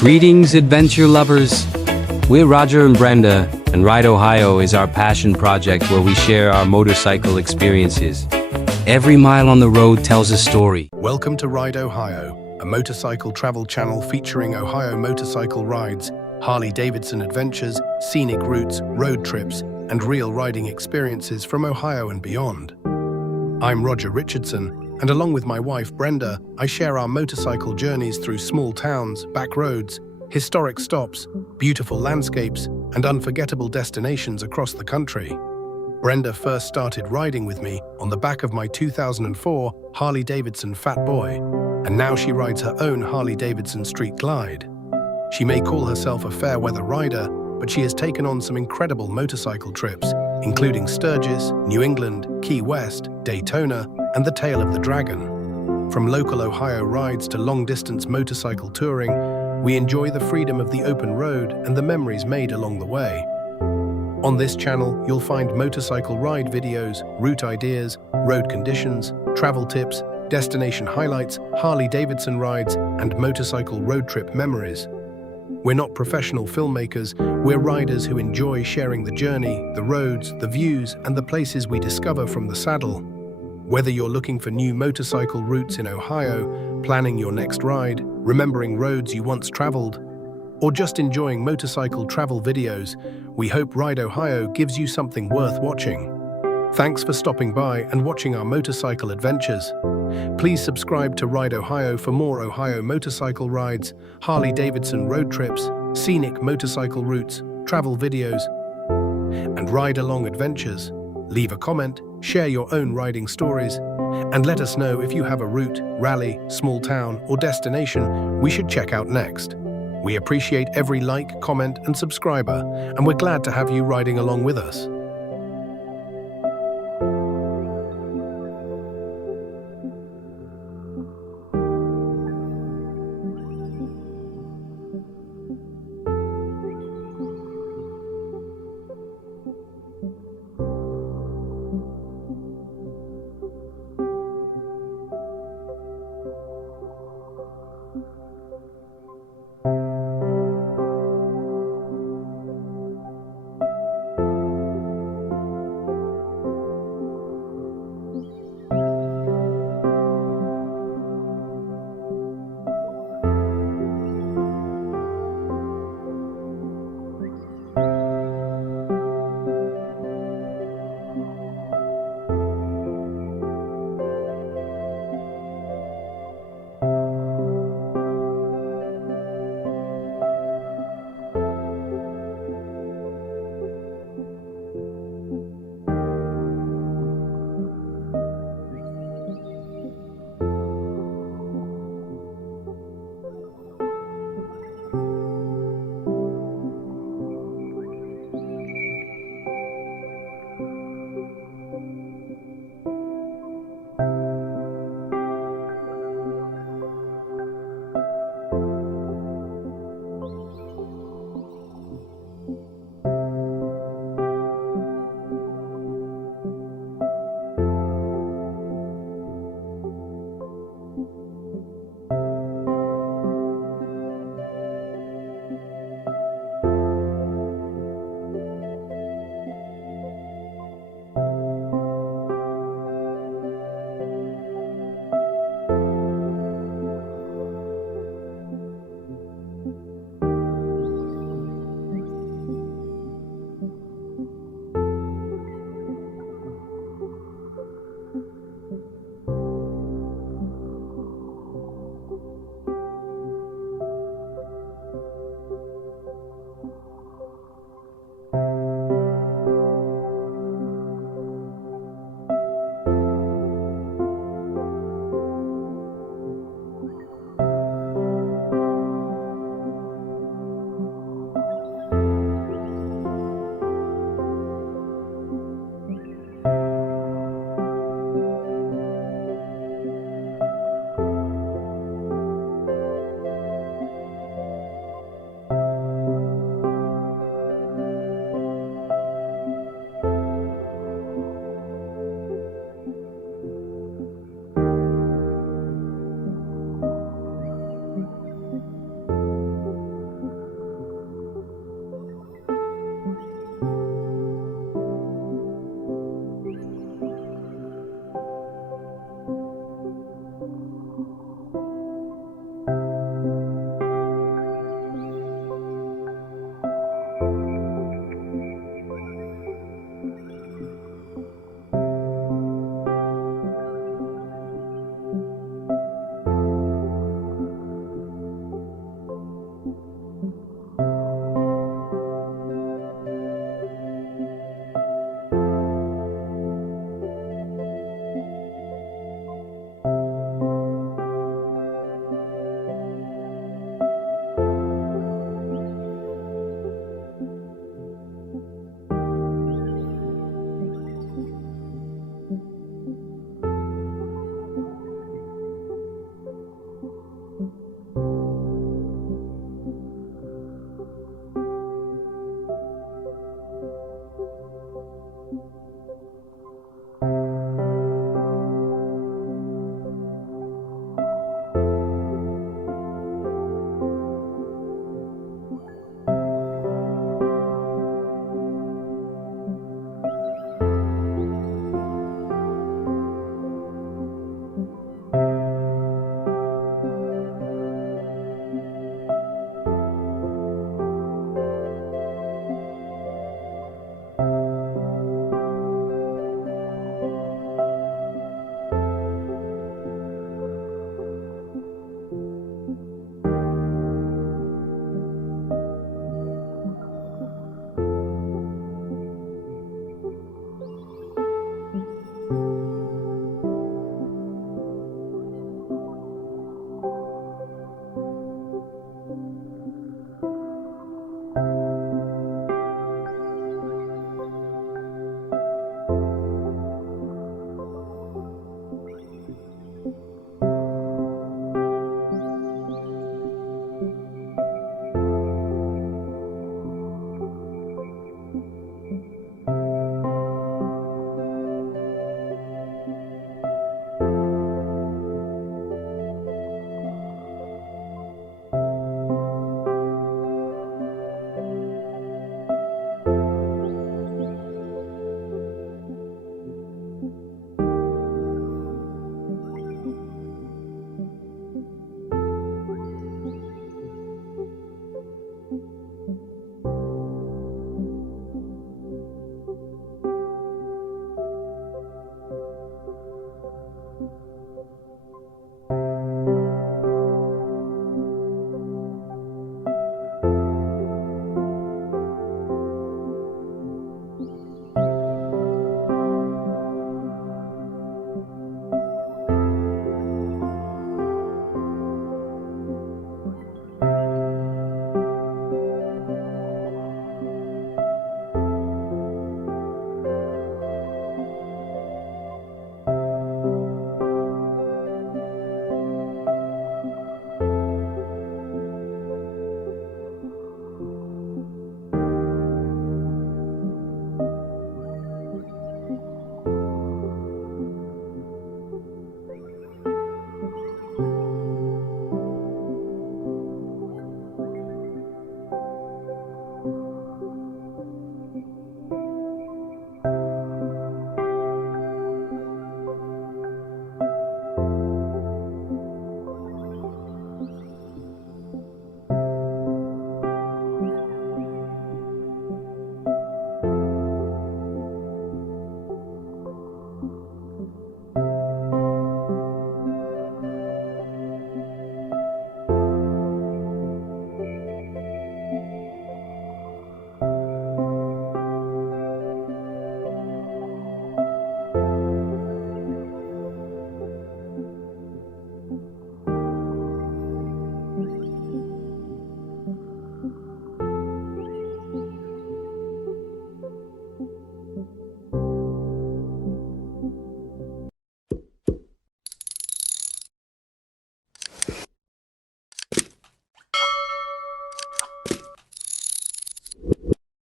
Greetings, adventure lovers. We're Roger and Brenda, and Ride Ohio is our passion project where we share our motorcycle experiences. Every mile on the road tells a story. Welcome to Ride Ohio, a motorcycle travel channel featuring Ohio motorcycle rides, Harley-Davidson adventures, scenic routes, road trips, and real riding experiences from Ohio and beyond. I'm Roger Richardson, and along with my wife Brenda, I share our motorcycle journeys through small towns, back roads, historic stops, beautiful landscapes, and unforgettable destinations across the country. Brenda first started riding with me on the back of my 2004 Harley-Davidson Fat Boy, and now she rides her own Harley-Davidson Street Glide. She may call herself a fair-weather rider, but she has taken on some incredible motorcycle trips, including Sturgis, New England, Key West, Daytona, and the Tail of the Dragon. From local Ohio rides to long-distance motorcycle touring, we enjoy the freedom of the open road and the memories made along the way. On this channel, you'll find motorcycle ride videos, route ideas, road conditions, travel tips, destination highlights, Harley-Davidson rides, and motorcycle road trip memories. We're not professional filmmakers, we're riders who enjoy sharing the journey, the roads, the views, and the places we discover from the saddle. Whether you're looking for new motorcycle routes in Ohio, planning your next ride, remembering roads you once traveled, or just enjoying motorcycle travel videos, we hope Ride Ohio gives you something worth watching. Thanks for stopping by and watching our motorcycle adventures. Please subscribe to Ride Ohio for more Ohio motorcycle rides, Harley-Davidson road trips, scenic motorcycle routes, travel videos, and ride-along adventures. Leave a comment, share your own riding stories, and let us know if you have a route, rally, small town, or destination we should check out next. We appreciate every like, comment, and subscriber, and we're glad to have you riding along with us.